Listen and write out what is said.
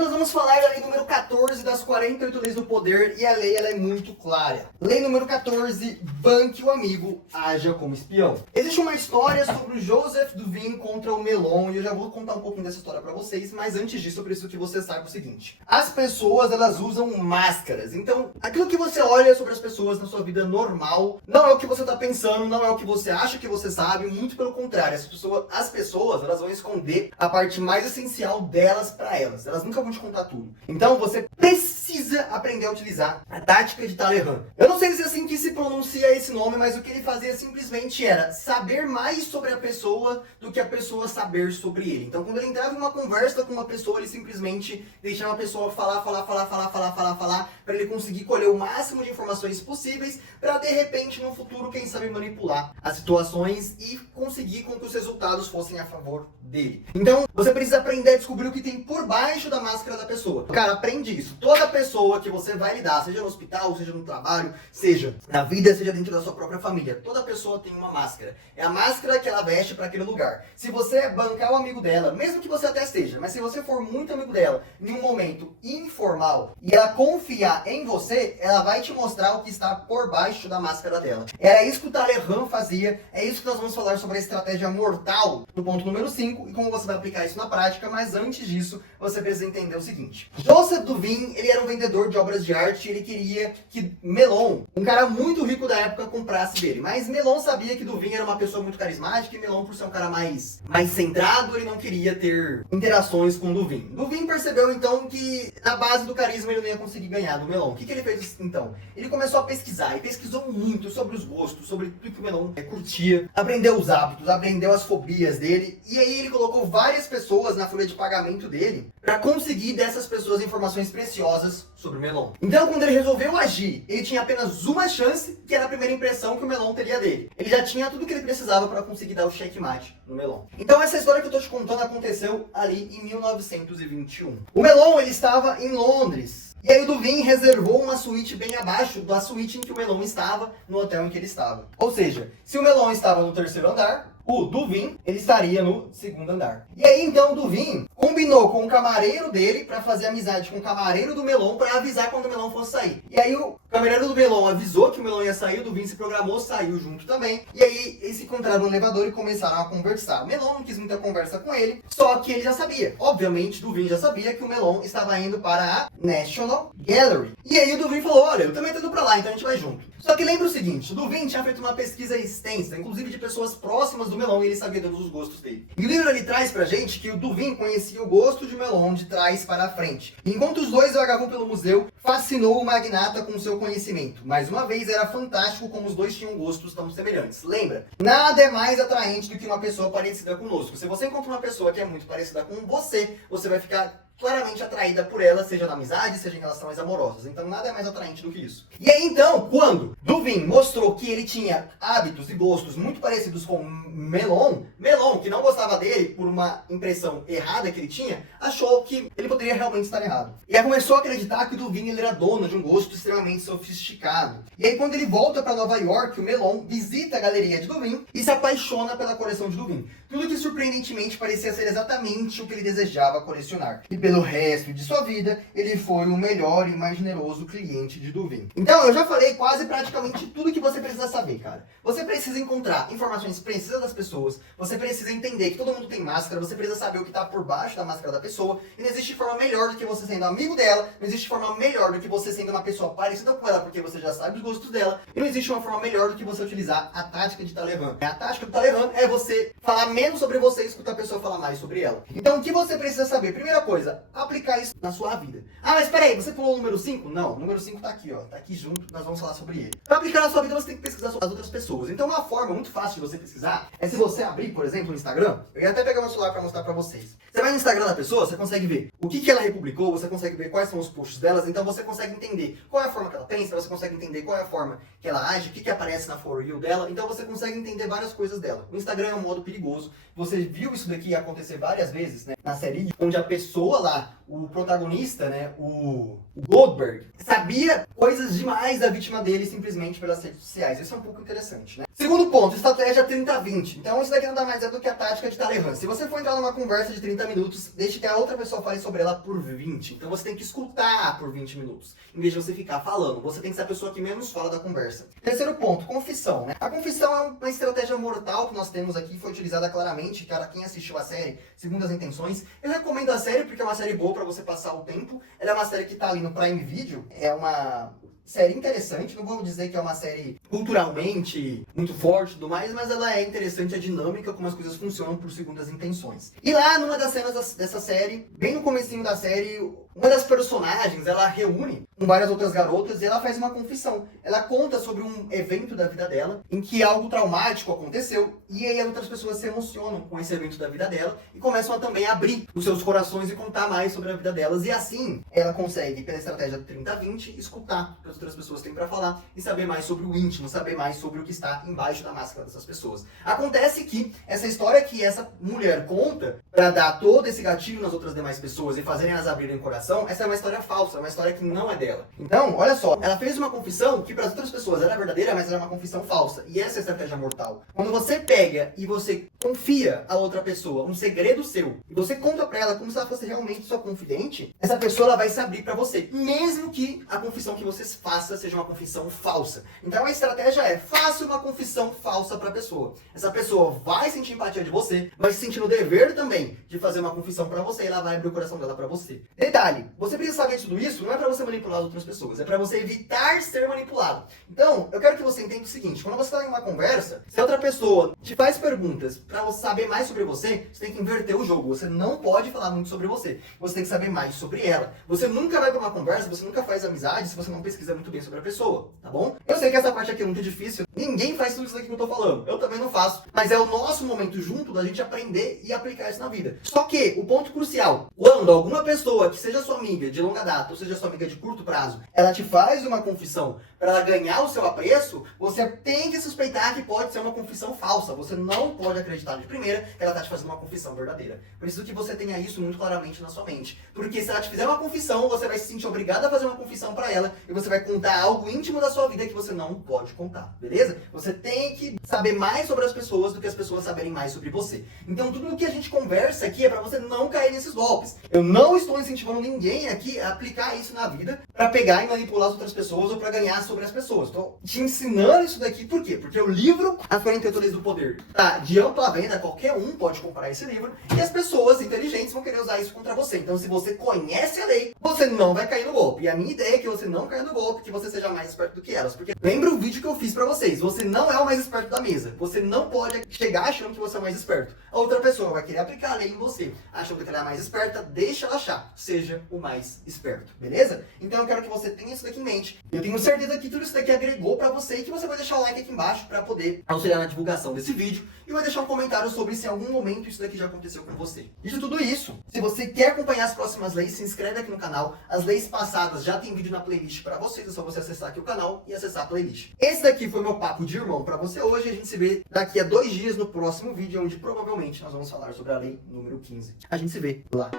Hoje nós vamos falar da lei número 14 das 48 leis do poder, e a lei ela é muito clara. Lei número 14, banque o amigo, haja como espião. Existe uma história sobre o Joseph Duvin contra o Melon, e eu já vou contar um pouquinho dessa história pra vocês, mas antes disso eu preciso que você saiba o seguinte. As pessoas, elas usam máscaras, então aquilo que você olha sobre as pessoas na sua vida normal, não é o que você tá pensando, não é o que você acha que você sabe, muito pelo contrário. As pessoas elas vão esconder a parte mais essencial delas pra elas. Elas nunca vão te contar tudo. Então você precisa aprender a utilizar a tática de Talleyrand. Eu não sei se é assim que se pronuncia esse nome, mas o que ele fazia simplesmente era saber mais sobre a pessoa do que a pessoa saber sobre ele. Então quando ele entrava em uma conversa com uma pessoa, ele simplesmente deixava a pessoa falar, para ele conseguir colher o máximo de informações possíveis, para de repente no futuro, quem sabe, manipular as situações e conseguir com que os resultados fossem a favor dele. Então você precisa aprender a descobrir o que tem por baixo da máscara da pessoa. Cara, aprende isso. Toda pessoa que você vai lidar, seja no hospital, seja no trabalho, seja na vida, seja dentro da sua própria família, toda pessoa tem uma máscara. É a máscara que ela veste para aquele lugar. Se você bancar o amigo dela, mesmo que você até seja, mas se você for muito amigo dela em um momento informal e ela confiar em você, ela vai te mostrar o que está por baixo da máscara dela. Era isso que o Talleyrand fazia, é isso que nós vamos falar sobre a estratégia mortal no ponto número 5 e como você vai aplicar isso na prática, mas antes disso, você precisa entender o seguinte. Joseph Duvin, ele era um vendedor de obras de arte e ele queria que Melon, um cara muito rico da época, comprasse dele. Mas Melon sabia que Duvin era uma pessoa muito carismática e Melon, por ser um cara mais centrado, ele não queria ter interações com Duvin. Duvin percebeu então que na base do carisma ele não ia conseguir ganhar do Melon. O que ele fez então? Ele começou a pesquisar e pesquisou muito sobre os gostos, sobre tudo que o Melon curtia, aprendeu os hábitos, aprendeu as fobias dele e aí ele colocou várias pessoas na folha de pagamento dele para conseguir dessas pessoas informações preciosas sobre o Melon. Então, quando ele resolveu agir, ele tinha apenas uma chance, que era a primeira impressão que o Melon teria dele. Ele já tinha tudo que ele precisava para conseguir dar o checkmate no Melon. Então, essa história que eu tô te contando aconteceu ali em 1921. O Melon, ele estava em Londres. E aí o Duvin reservou uma suíte bem abaixo da suíte em que o Melon estava, no hotel em que ele estava. Ou seja, se o Melon estava no terceiro andar, o Duvin, ele estaria no segundo andar. E aí então o Duvin combinou com o camareiro dele para fazer amizade com o camareiro do Melon para avisar quando o Melon fosse sair. E aí o camareiro do Melon avisou que o Melon ia sair, o Duvin se programou, saiu junto também. E aí eles se encontraram no elevador e começaram a conversar. O Melon não quis muita conversa com ele, só que ele já sabia. Obviamente, Duvin já sabia que o Melon estava indo para a National Gallery. E aí o Duvin falou, olha, eu também tô indo para lá, então a gente vai junto. Só que lembra o seguinte, o Duvin tinha feito uma pesquisa extensa, inclusive de pessoas próximas do Melon, e ele sabia dos gostos dele. E o livro ele traz pra gente que o Duvin conhecia o gosto de Melon de trás para frente. E enquanto os dois vagavam pelo museu, fascinou o magnata com seu conhecimento. Mais uma vez, era fantástico como os dois tinham gostos tão semelhantes. Lembra? Nada é mais atraente do que uma pessoa parecida conosco. Se você encontra uma pessoa que é muito parecida com você, você vai ficar claramente atraída por ela, seja na amizade, seja em relações amorosas. Então nada é mais atraente do que isso. E aí então, quando Duvin mostrou que ele tinha hábitos e gostos muito parecidos com Melon, que não gostava dele por uma impressão errada que ele tinha, achou que ele poderia realmente estar errado. E aí começou a acreditar que o Duvin ele era dono de um gosto extremamente sofisticado. E aí quando ele volta para Nova York, o Melon visita a galeria de Duvin e se apaixona pela coleção de Duvin. Tudo que surpreendentemente parecia ser exatamente o que ele desejava colecionar. E pelo resto de sua vida, ele foi o melhor e mais generoso cliente de Duvin. Então, eu já falei quase praticamente tudo que você precisa saber, cara. Você precisa encontrar informações precisas das pessoas, você precisa entender que todo mundo tem máscara, você precisa saber o que está por baixo da máscara da pessoa, e não existe forma melhor do que você sendo amigo dela, não existe forma melhor do que você sendo uma pessoa parecida com ela, porque você já sabe os gostos dela, e não existe uma forma melhor do que você utilizar a tática de Talleyrand. A tática do Talleyrand é você falar menos sobre você e escutar a pessoa falar mais sobre ela. Então, o que você precisa saber? Primeira coisa, aplicar isso na sua vida. Ah, mas peraí, você pulou o número 5? Não, o número 5 tá aqui, ó. Tá aqui junto, nós vamos falar sobre ele. Pra aplicar na sua vida, você tem que pesquisar sobre as outras pessoas. Então, uma forma muito fácil de você pesquisar é se você abrir, por exemplo, o Instagram. Eu ia até pegar meu celular pra mostrar pra vocês. Você vai no Instagram da pessoa, você consegue ver o que ela republicou, você consegue ver quais são os posts delas, então você consegue entender qual é a forma que ela pensa, você consegue entender qual é a forma que ela age, o que aparece na For You dela, então você consegue entender várias coisas dela. O Instagram é um modo perigoso. Você viu isso daqui acontecer várias vezes, né, na série, onde a pessoa lá o protagonista, né, o Goldberg, sabia coisas demais da vítima dele simplesmente pelas redes sociais. Isso é um pouco interessante, né? Segundo ponto, estratégia 30-20. Então isso daqui nada mais é do que a tática de Talleyrand. Se você for entrar numa conversa de 30 minutos, deixe que a outra pessoa fale sobre ela por 20. Então você tem que escutar por 20 minutos, em vez de você ficar falando. Você tem que ser a pessoa que menos fala da conversa. Terceiro ponto, confissão, né? A confissão é uma estratégia mortal que nós temos aqui, foi utilizada claramente, cara, quem assistiu a série, segundo as intenções. Eu recomendo a série porque é uma série boa pra você passar o tempo. Ela é uma série que tá ali no Prime Video, é uma série interessante, não vou dizer que é uma série culturalmente muito forte e tudo mais, mas ela é interessante, a dinâmica, como as coisas funcionam por segundas intenções. E lá, numa das cenas dessa série, bem no comecinho da série, uma das personagens, ela reúne com várias outras garotas e ela faz uma confissão. Ela conta sobre um evento da vida dela, em que algo traumático aconteceu, e aí outras pessoas se emocionam com esse evento da vida dela e começam a também abrir os seus corações e contar mais sobre a vida delas. E assim, ela consegue, pela estratégia 30-20, escutar o que as outras pessoas têm pra falar e saber mais sobre o íntimo, saber mais sobre o que está embaixo da máscara dessas pessoas. Acontece que essa história que essa mulher conta, pra dar todo esse gatilho nas outras demais pessoas e fazerem elas abrirem o coração, essa é uma história falsa, é uma história que não é dela. Então, olha só, ela fez uma confissão que para as outras pessoas era verdadeira, mas era uma confissão falsa. E essa é a estratégia mortal. Quando você pega e você confia a outra pessoa um segredo seu, e você conta pra ela como se ela fosse realmente sua confidente, essa pessoa ela vai se abrir pra você, mesmo que a confissão que você faça seja uma confissão falsa. Então a estratégia é, faça uma confissão falsa pra pessoa. Essa pessoa vai sentir empatia de você, vai se sentir no dever também de fazer uma confissão pra você, e ela vai abrir o coração dela pra você. Detalhe, você precisa saber de tudo isso, não é pra você manipular as outras pessoas, é pra você evitar ser manipulado. Então, eu quero que você entenda o seguinte, quando você tá em uma conversa, se a outra pessoa te faz perguntas pra você saber mais sobre você, você tem que inverter o jogo. Você não pode falar muito sobre você, você tem que saber mais sobre ela. Você nunca vai pra uma conversa, você nunca faz amizade se você não pesquisa muito bem sobre a pessoa, tá bom? Eu sei que essa parte aqui é muito difícil, ninguém faz tudo isso aqui que eu tô falando, eu também não faço, mas é o nosso momento junto da gente aprender e aplicar isso na vida. Só que, o ponto crucial, quando alguma pessoa que seja sua amiga de longa data, ou seja sua amiga de curto prazo, ela te faz uma confissão para ela ganhar o seu apreço, você tem que suspeitar que pode ser uma confissão falsa. Você não pode acreditar de primeira que ela tá te fazendo uma confissão verdadeira. Preciso que você tenha isso muito claramente na sua mente. Porque se ela te fizer uma confissão, você vai se sentir obrigado a fazer uma confissão para ela e você vai contar algo íntimo da sua vida que você não pode contar, beleza? Você tem que saber mais sobre as pessoas do que as pessoas saberem mais sobre você. Então tudo o que a gente conversa aqui é para você não cair nesses golpes. Eu não estou incentivando ninguém aqui a aplicar isso na vida para pegar e manipular as outras pessoas ou para ganhar sobre as pessoas. Estou te ensinando isso daqui, por quê? Porque o livro As 48 Leis do Poder tá de ampla venda, qualquer um pode comprar esse livro, e as pessoas inteligentes vão querer usar isso contra você. Então se você conhece a lei, você não vai cair no golpe. E a minha ideia é que você não caia no golpe, que você seja mais esperto do que elas. Porque lembra o vídeo que eu fiz pra vocês, você não é o mais esperto da mesa. Você não pode chegar achando que você é o mais esperto. A outra pessoa vai querer aplicar a lei em você, achando que ela é a mais esperta, deixa ela achar. Seja o mais esperto, beleza? Então eu quero que você tenha isso daqui em mente. Eu tenho certeza que tudo isso daqui agregou pra você e que você vai deixar o like aqui embaixo pra poder auxiliar na divulgação desse vídeo e vai deixar um comentário sobre se em algum momento isso daqui já aconteceu com você. Dito tudo isso, se você quer acompanhar as próximas leis, se inscreve aqui no canal. As leis passadas já tem vídeo na playlist pra vocês, é só você acessar aqui o canal e acessar a playlist. Esse daqui foi meu papo de irmão pra você hoje, a gente se vê daqui a 2 dias no próximo vídeo, onde provavelmente nós vamos falar sobre a lei número 15. A gente se vê lá.